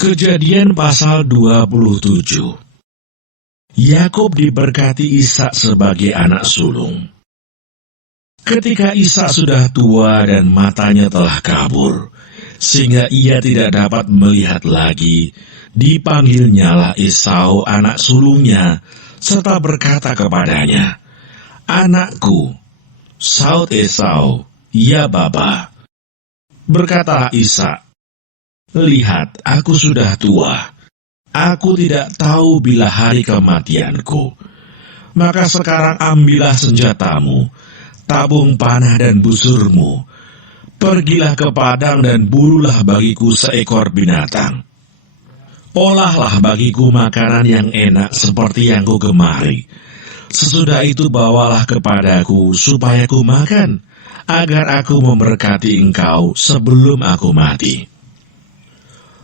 Kejadian pasal 27. Yakub diberkati Ishak sebagai anak sulung. Ketika Ishak sudah tua dan matanya telah kabur, sehingga ia tidak dapat melihat lagi, dipanggilnyalah Esau anak sulungnya, serta berkata kepadanya, "Anakku." Saud Esau, "Ya Bapa." Berkatalah Ishak, "Lihat, aku sudah tua. Aku tidak tahu bila hari kematianku. Maka sekarang ambillah senjatamu, tabung panah dan busurmu. Pergilah ke padang dan burulah bagiku seekor binatang. Olahlah bagiku makanan yang enak seperti yang ku gemari. Sesudah itu bawalah kepadaku supaya ku makan, agar aku memberkati engkau sebelum aku mati."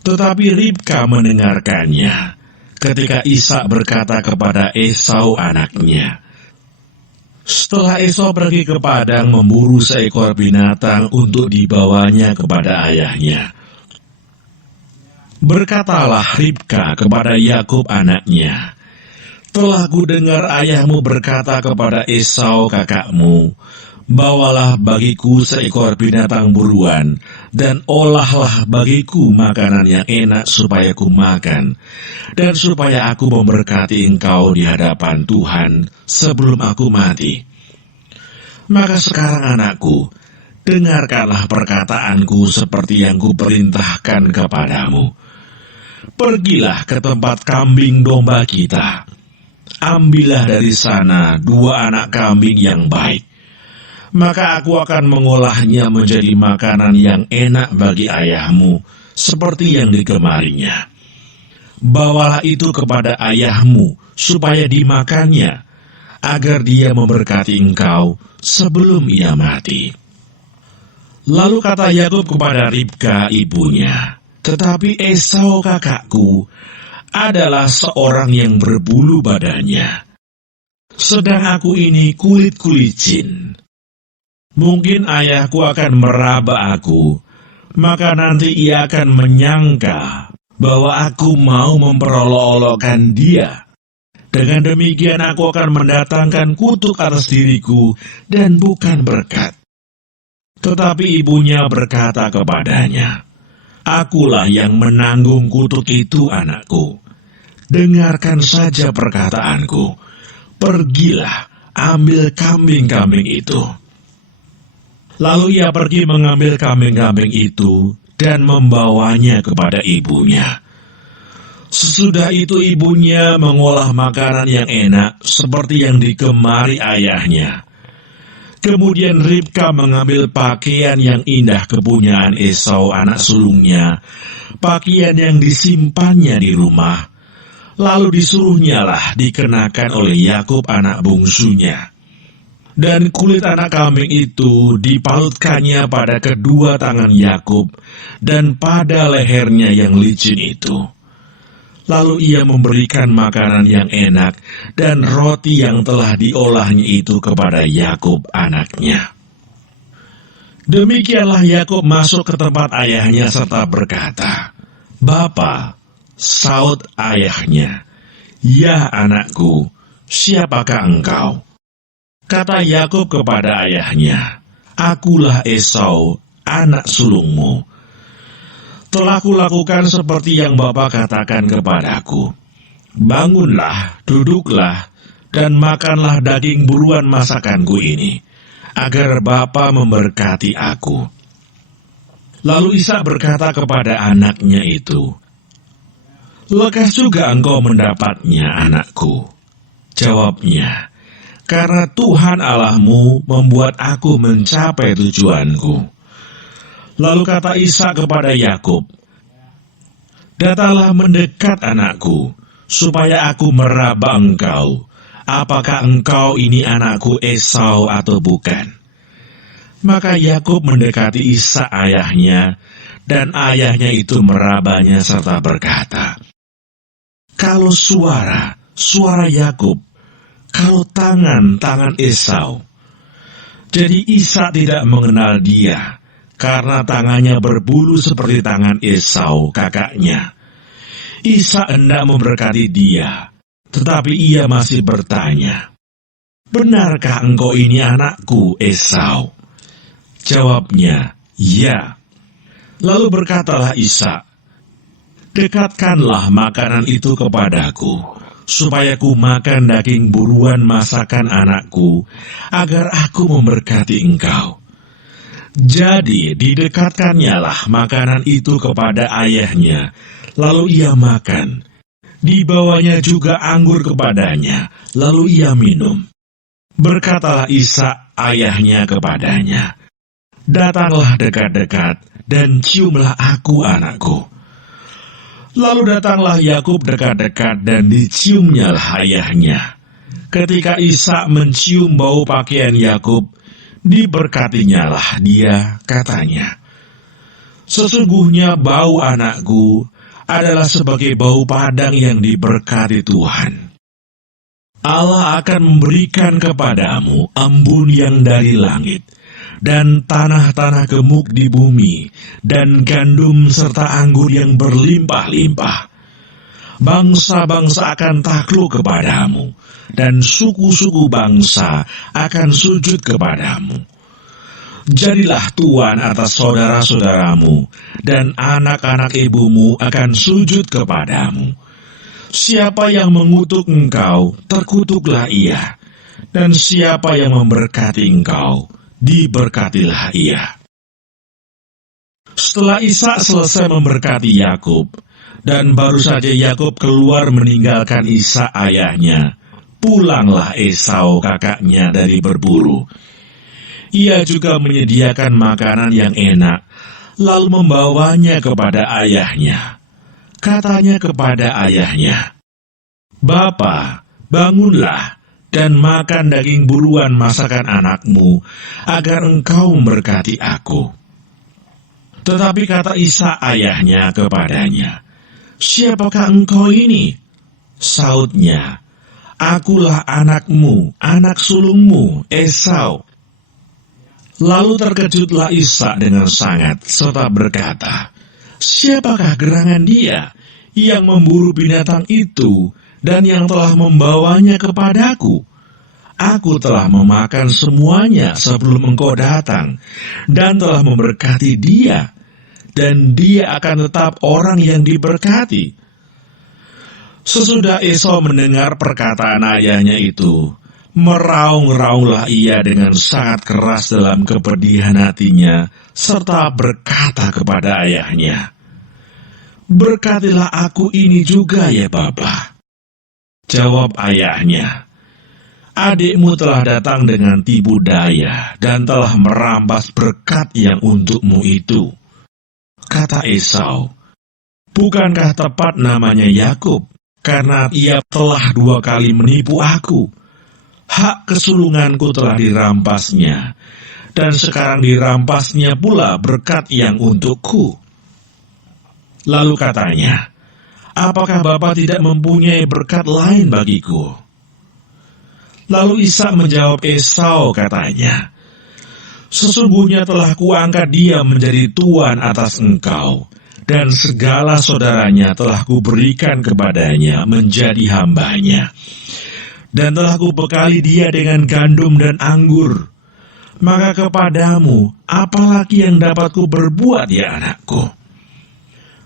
Tetapi Ribka mendengarkannya, ketika Ishak berkata kepada Esau anaknya. Setelah Esau pergi ke padang memburu seekor binatang untuk dibawanya kepada ayahnya, berkatalah Ribka kepada Yakub anaknya, "Telah kudengar ayahmu berkata kepada Esau kakakmu, bawalah bagiku seekor binatang buruan, dan olahlah bagiku makanan yang enak supaya ku makan, dan supaya aku memberkati engkau di hadapan Tuhan sebelum aku mati. Maka sekarang anakku, dengarkanlah perkataanku seperti yang kuperintahkan kepadamu. Pergilah ke tempat kambing domba kita. Ambillah dari sana 2 anak kambing yang baik. Maka aku akan mengolahnya menjadi makanan yang enak bagi ayahmu, seperti yang digemarinya. Bawalah itu kepada ayahmu, supaya dimakannya, agar dia memberkati engkau sebelum ia mati." Lalu kata Yakub kepada Ribka ibunya, "Tetapi Esau kakakku adalah seorang yang berbulu badannya, sedang aku ini kulit kulicin. Mungkin ayahku akan meraba aku, maka nanti ia akan menyangka bahwa aku mau memperolok-olokkan dia. Dengan demikian aku akan mendatangkan kutuk atas diriku dan bukan berkat." Tetapi ibunya berkata kepadanya, "Akulah yang menanggung kutuk itu, anakku. Dengarkan saja perkataanku. Pergilah, ambil kambing-kambing itu." Lalu ia pergi mengambil kambing-kambing itu dan membawanya kepada ibunya. Sesudah itu ibunya mengolah makanan yang enak seperti yang digemari ayahnya. Kemudian Ribka mengambil pakaian yang indah kepunyaan Esau anak sulungnya, pakaian yang disimpannya di rumah, lalu disuruhnyalah dikenakan oleh Yakub anak bungsunya. Dan kulit anak kambing itu dipalutkannya pada kedua tangan Yakub dan pada lehernya yang licin itu. Lalu ia memberikan makanan yang enak dan roti yang telah diolahnya itu kepada Yakub anaknya. Demikianlah Yakub masuk ke tempat ayahnya serta berkata, "Bapa." Saud ayahnya, "Ya anakku, siapakah engkau?" Kata Yakub kepada ayahnya, "Akulah Esau, anak sulungmu. Telah kulakukan seperti yang Bapa katakan kepadaku. Bangunlah, duduklah, dan makanlah daging buruan masakanku ini, agar Bapa memberkati aku." Lalu Ishak berkata kepada anaknya itu, "Lekas juga engkau mendapatnya, anakku." Jawabnya, "Karena Tuhan Allahmu membuat aku mencapai tujuanku." Lalu kata Ishak kepada Yakub, "Datanglah mendekat, anakku, supaya aku meraba engkau. Apakah engkau ini anakku Esau atau bukan?" Maka Yakub mendekati Ishak ayahnya, dan ayahnya itu merabanya serta berkata, "Kalau suara Yakub, kalau tangan Esau." Jadi Ishak tidak mengenal dia, karena tangannya berbulu seperti tangan Esau kakaknya. Ishak hendak memberkati dia, tetapi ia masih bertanya, "Benarkah engkau ini anakku, Esau?" Jawabnya, "Ya." Lalu berkatalah Ishak, "Dekatkanlah makanan itu kepadaku, supaya ku makan daging buruan masakan anakku, agar aku memberkati engkau." Jadi didekatkannyalah makanan itu kepada ayahnya, lalu ia makan. Dibawanya juga anggur kepadanya, lalu ia minum. Berkatalah Ishak ayahnya kepadanya, "Datanglah dekat-dekat dan ciumlah aku, anakku." Lalu datanglah Yakub dekat-dekat dan diciumnyalah ayahnya. Ketika Ishak mencium bau pakaian Yakub, diberkatinyalah dia, katanya, "Sesungguhnya bau anakku adalah sebagai bau padang yang diberkati Tuhan. Allah akan memberikan kepadamu embun yang dari langit, dan tanah-tanah gemuk di bumi, dan gandum serta anggur yang berlimpah-limpah. Bangsa-bangsa akan takluk kepadamu, dan suku-suku bangsa akan sujud kepadamu. Jadilah tuan atas saudara-saudaramu, dan anak-anak ibumu akan sujud kepadamu. Siapa yang mengutuk engkau, terkutuklah ia, dan siapa yang memberkati engkau, diberkatilah ia." Setelah Ishak selesai memberkati Yakub, dan baru saja Yakub keluar meninggalkan Ishak ayahnya, pulanglah Esau kakaknya dari berburu. Ia juga menyediakan makanan yang enak, lalu membawanya kepada ayahnya. Katanya kepada ayahnya, "Bapa, bangunlah dan makan daging buruan masakan anakmu, agar engkau memberkati aku." Tetapi kata Ishak ayahnya kepadanya, "Siapakah engkau ini?" Sautnya, "Akulah anakmu, anak sulungmu, Esau." Lalu terkejutlah Ishak dengan sangat, serta berkata, "Siapakah gerangan dia yang memburu binatang itu dan yang telah membawanya kepadaku? Aku telah memakan semuanya sebelum engkau datang, dan telah memberkati dia, dan dia akan tetap orang yang diberkati." Sesudah Esau mendengar perkataan ayahnya itu, meraung-raunglah ia dengan sangat keras dalam kepedihan hatinya, serta berkata kepada ayahnya, "Berkatilah aku ini juga ya Bapa." Jawab ayahnya, "Adikmu telah datang dengan tipu daya dan telah merampas berkat yang untukmu itu." Kata Esau, "Bukankah tepat namanya Yakub, karena ia telah 2 kali menipu aku? Hak kesulunganku telah dirampasnya, dan sekarang dirampasnya pula berkat yang untukku." Lalu katanya, "Apakah Bapa tidak mempunyai berkat lain bagiku?" Lalu Ishak menjawab Esau, katanya, "Sesungguhnya telah kuangkat dia menjadi tuan atas engkau, dan segala saudaranya telah kuberikan kepadanya menjadi hambanya. Dan telah kubekali dia dengan gandum dan anggur. Maka kepadamu, apalagi yang dapat kuberbuat ya anakku?"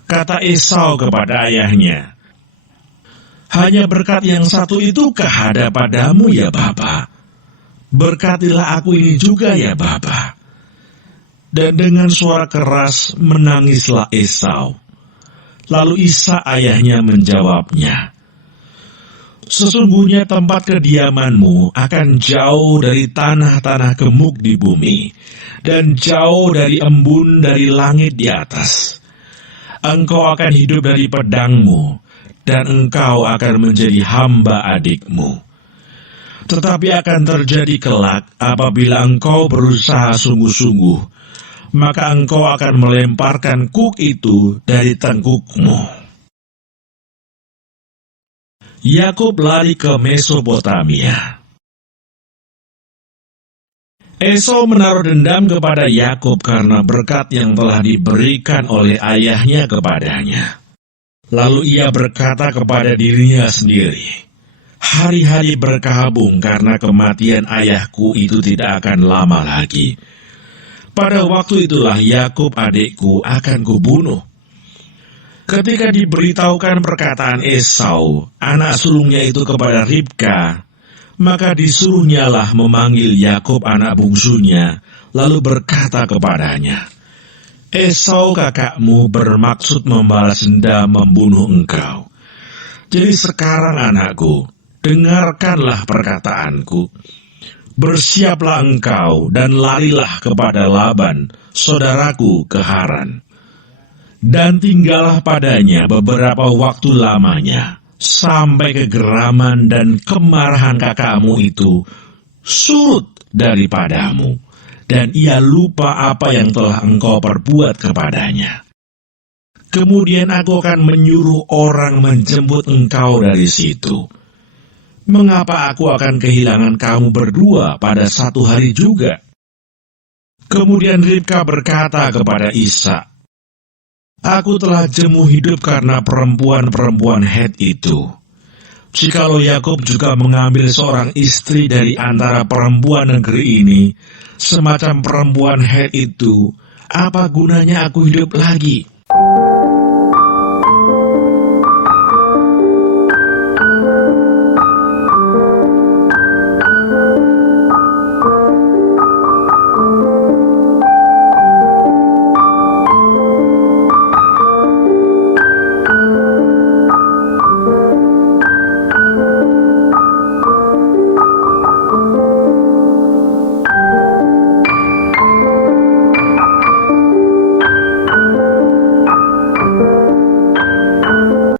Kata Esau kepada ayahnya, "Hanya berkat yang satu itukah ada padamu ya Bapa? Berkatilah aku ini juga ya Bapa." Dan dengan suara keras menangislah Esau. Lalu Ishak ayahnya menjawabnya, "Sesungguhnya tempat kediamanmu akan jauh dari tanah-tanah gemuk di bumi, dan jauh dari embun dari langit di atas. Engkau akan hidup dari pedangmu, dan engkau akan menjadi hamba adikmu. Tetapi akan terjadi kelak apabila engkau berusaha sungguh-sungguh, maka engkau akan melemparkan kuk itu dari tengkukmu." Yakub lari ke Mesopotamia. Esau menaruh dendam kepada Yakub karena berkat yang telah diberikan oleh ayahnya kepadanya. Lalu ia berkata kepada dirinya sendiri, "Hari-hari berkabung karena kematian ayahku itu tidak akan lama lagi. Pada waktu itulah Yakub adikku akan kubunuh." Ketika diberitahukan perkataan Esau, anak sulungnya itu kepada Ribka, maka disuruhnyalah memanggil Yakub anak bungsunya, lalu berkata kepadanya, "Esau kakakmu bermaksud membalas dendam membunuh engkau. Jadi sekarang anakku, dengarkanlah perkataanku. Bersiaplah engkau dan larilah kepada Laban, saudaraku ke Haran. Dan tinggallah padanya beberapa waktu lamanya, sampai kegeraman dan kemarahan kakakmu itu surut daripadamu, dan ia lupa apa yang telah engkau perbuat kepadanya. Kemudian aku akan menyuruh orang menjemput engkau dari situ. Mengapa aku akan kehilangan kamu berdua pada satu hari juga?" Kemudian Ribka berkata kepada Ishak, "Aku telah jemu hidup karena perempuan-perempuan Het itu. Jikalau Yakub juga mengambil seorang istri dari antara perempuan negeri ini, semacam perempuan Het itu, apa gunanya aku hidup lagi?"